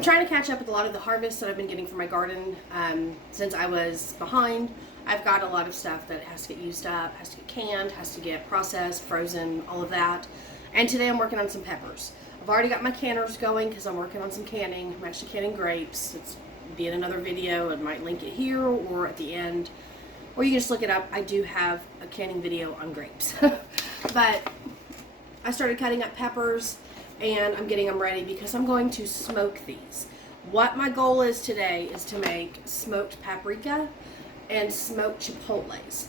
I'm trying to catch up with a lot of the harvests that I've been getting for my garden since I was behind. I've got a lot of stuff that has to get used up, has to get canned, has to get processed, frozen, all of that. And today I'm working on some peppers. I've already got my canners going because I'm working on some canning. I'm actually canning grapes. It's be in another video. I might link it here or at the end. Or you can just look it up. I do have a canning video on grapes. But I started cutting up peppers and I'm getting them ready because I'm going to smoke these. What my goal is today is to make smoked paprika and smoked chipotles.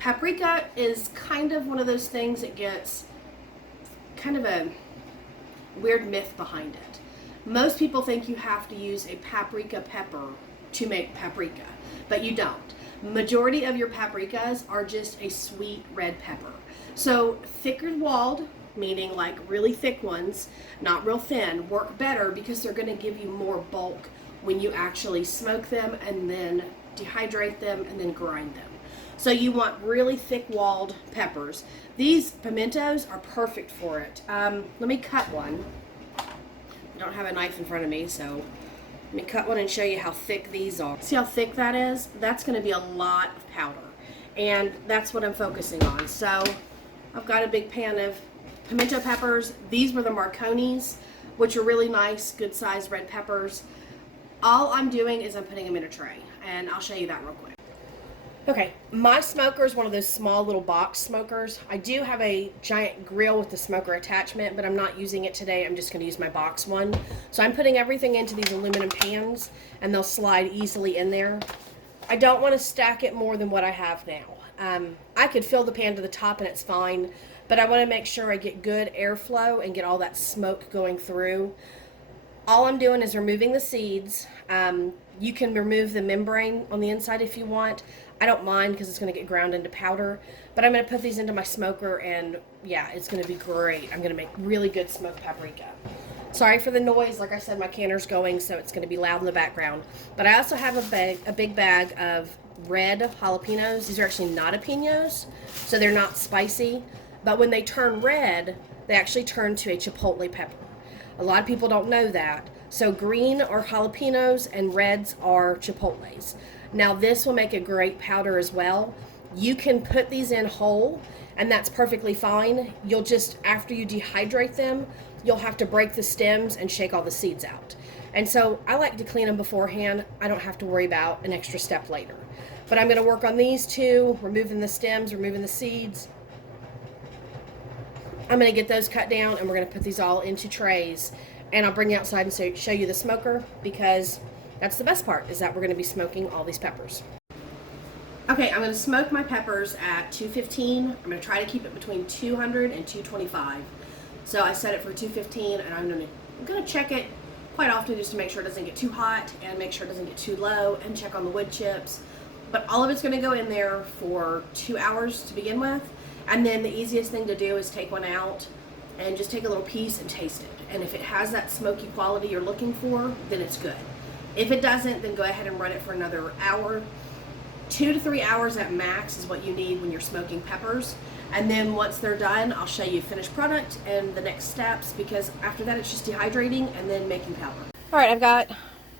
Paprika is kind of one of those things that gets kind of a weird myth behind it. Most people think you have to use a paprika pepper to make paprika, but you don't. Majority of your paprikas are just a sweet red pepper. So thicker walled, meaning like really thick ones, not real thin, work better because they're going to give you more bulk when you actually smoke them and then dehydrate them and then grind them. So you want really thick walled peppers. These pimentos are perfect for it. Let me cut one. I don't have a knife in front of me, so let me cut one and show you how thick these are. See how thick that is? That's going to be a lot of powder, and that's what I'm focusing on. So I've got a big pan of pimento peppers. These were the Marconis, which are really nice, good sized red peppers. All I'm doing is I'm putting them in a tray, and I'll show you that real quick. Okay, my smoker is one of those small little box smokers. I do have a giant grill with the smoker attachment, but I'm not using it today. I'm just going to use my box one. So I'm putting everything into these aluminum pans, and they'll slide easily in there. I don't want to stack it more than what I have now. I could fill the pan to the top and it's fine, but I want to make sure I get good airflow and get all that smoke going through. All I'm doing is removing the seeds. You can remove the membrane on the inside if you want. I don't mind because it's going to get ground into powder, but I'm going to put these into my smoker and yeah, it's going to be great. I'm going to make really good smoked paprika. Sorry for the noise. Like I said, my canner's going, so it's going to be loud in the background. But I also have a big bag of red jalapenos. These are actually not jalapenos, so they're not spicy. But when they turn red, they actually turn to a chipotle pepper. A lot of people don't know that. So green are jalapenos and reds are chipotles. Now this will make a great powder as well. You can put these in whole and that's perfectly fine. You'll just, after you dehydrate them, you'll have to break the stems and shake all the seeds out. And so I like to clean them beforehand. I don't have to worry about an extra step later. But I'm going to work on these two, removing the stems, removing the seeds. I'm going to get those cut down and we're going to put these all into trays. And I'll bring you outside and show you the smoker because that's the best part, is that we're going to be smoking all these peppers. Okay, I'm going to smoke my peppers at 215. I'm going to try to keep it between 200 and 225. So I set it for 215 and I'm going to check it quite often just to make sure it doesn't get too hot and make sure it doesn't get too low and check on the wood chips. But all of it's going to go in there for 2 hours to begin with. And then the easiest thing to do is take one out and just take a little piece and taste it. And if it has that smoky quality you're looking for, then it's good. If it doesn't, then go ahead and run it for another hour. 2 to 3 hours at max is what you need when you're smoking peppers. And then once they're done, I'll show you finished product and the next steps, because after that it's just dehydrating and then making powder. All right, I've got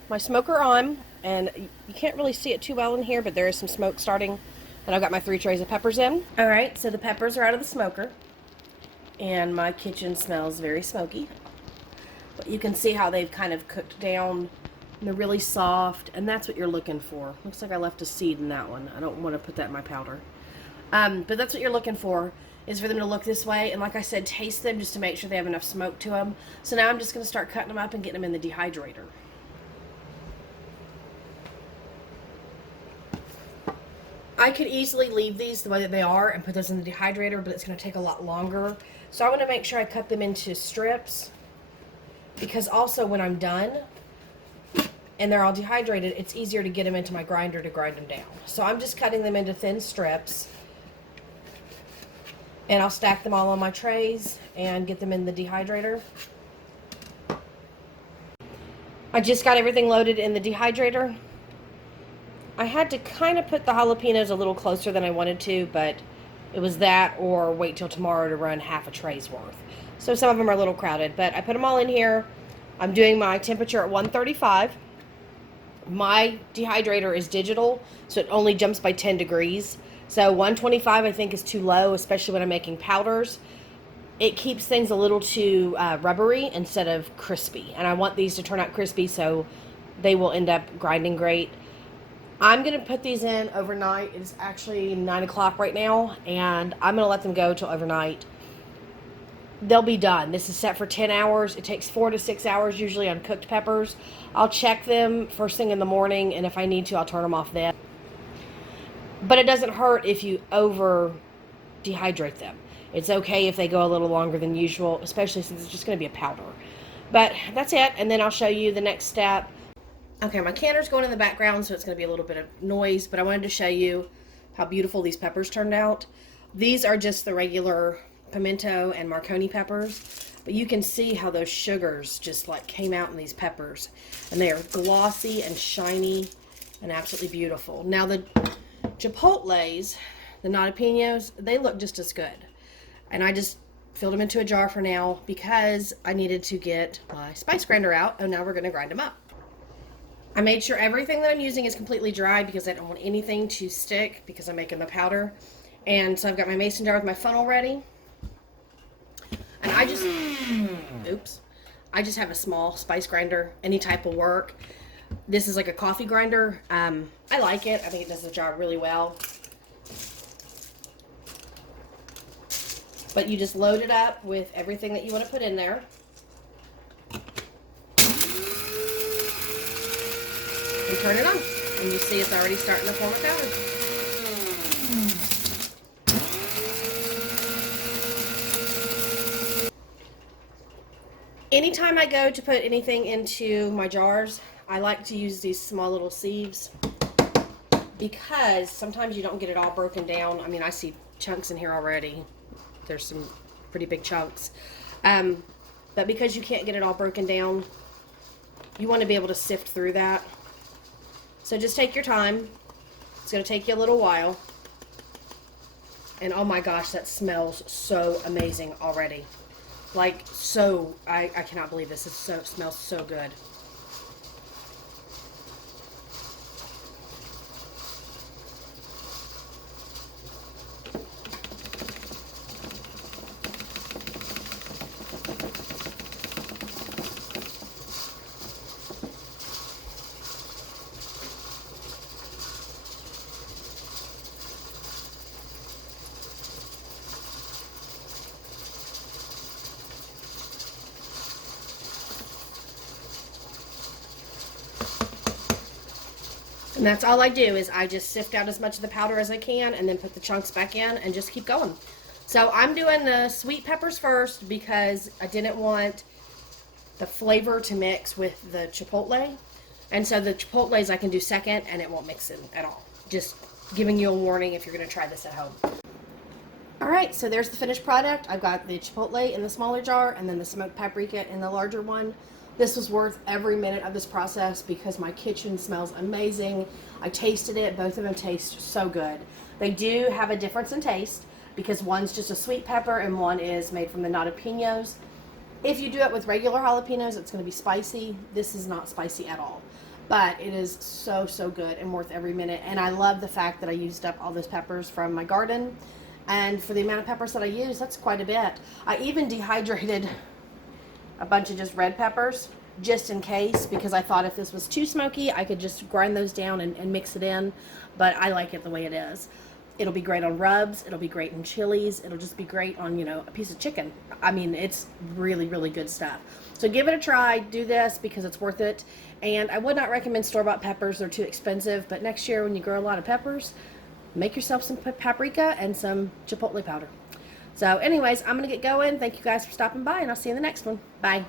my smoker on, and you can't really see it too well in here, but there is some smoke starting. And I've got my 3 trays of peppers in. All right, so the peppers are out of the smoker, and my kitchen smells very smoky. But you can see how they've kind of cooked down, and they're really soft, and that's what you're looking for. Looks like I left a seed in that one. I don't want to put that in my powder. But that's what you're looking for, is for them to look this way. And like I said, taste them just to make sure they have enough smoke to them. So now I'm just going to start cutting them up and getting them in the dehydrator. I could easily leave these the way that they are and put those in the dehydrator, but it's going to take a lot longer. So I want to make sure I cut them into strips, because also when I'm done and they're all dehydrated, it's easier to get them into my grinder to grind them down. So I'm just cutting them into thin strips, and I'll stack them all on my trays and get them in the dehydrator. I just got everything loaded in the dehydrator. I had to kind of put the jalapenos a little closer than I wanted to, but it was that or wait till tomorrow to run half a tray's worth. So some of them are a little crowded, but I put them all in here. I'm doing my temperature at 135. My dehydrator is digital, so it only jumps by 10 degrees. So 125 I think is too low, especially when I'm making powders. It keeps things a little too rubbery instead of crispy. And I want these to turn out crispy so they will end up grinding great. I'm going to put these in overnight. It's actually 9 o'clock right now, and I'm going to let them go till overnight. They'll be done. This is set for 10 hours. It takes 4 to 6 hours usually on cooked peppers. I'll check them first thing in the morning, and if I need to, I'll turn them off then. But it doesn't hurt if you over dehydrate them. It's okay if they go a little longer than usual, especially since it's just going to be a powder. But that's it, and then I'll show you the next step. Okay, my canner's going in the background, so it's going to be a little bit of noise, but I wanted to show you how beautiful these peppers turned out. These are just the regular pimento and Marconi peppers, but you can see how those sugars just like came out in these peppers, and they are glossy and shiny and absolutely beautiful. Now the chipotles, the jalapenos, they look just as good, and I just filled them into a jar for now because I needed to get my spice grinder out, and now we're going to grind them up. I made sure everything that I'm using is completely dry because I don't want anything to stick because I'm making the powder. And so I've got my mason jar with my funnel ready. And I just have a small spice grinder. Any type will work. This is like a coffee grinder. I like it. I think it does the job really well. But you just load it up with everything that you want to put in there. And turn it on, and you see it's already starting to form a powder. Anytime I go to put anything into my jars, I like to use these small little sieves because sometimes you don't get it all broken down. I mean, I see chunks in here already. There's some pretty big chunks. But because you can't get it all broken down, you want to be able to sift through that. So just take your time. It's going to take you a little while. And oh my gosh, that smells so amazing already. Like, so, I cannot believe this. It smells so good. And that's all I do is I just sift out as much of the powder as I can and then put the chunks back in and just keep going. So I'm doing the sweet peppers first because I didn't want the flavor to mix with the chipotle. And so the chipotles I can do second and it won't mix in at all. Just giving you a warning if you're going to try this at home. Alright, so there's the finished product. I've got the chipotle in the smaller jar and then the smoked paprika in the larger one. This was worth every minute of this process because my kitchen smells amazing. I tasted it. Both of them taste so good. They do have a difference in taste because one's just a sweet pepper and one is made from the jalapenos. If you do it with regular jalapenos, it's going to be spicy. This is not spicy at all. But it is so, so good and worth every minute. And I love the fact that I used up all those peppers from my garden. And for the amount of peppers that I use, that's quite a bit. I even dehydrated a bunch of just red peppers just in case because I thought if this was too smoky I could just grind those down and mix it in, but I like it the way it is. It'll be great on rubs, it'll be great in chilies, it'll just be great on, you know, a piece of chicken. I mean, it's really, really good stuff. So give it a try, do this because it's worth it. And I would not recommend store-bought peppers, they're too expensive, but next year when you grow a lot of peppers, make yourself some paprika and some chipotle powder. So anyways, I'm going to get going. Thank you guys for stopping by, and I'll see you in the next one. Bye.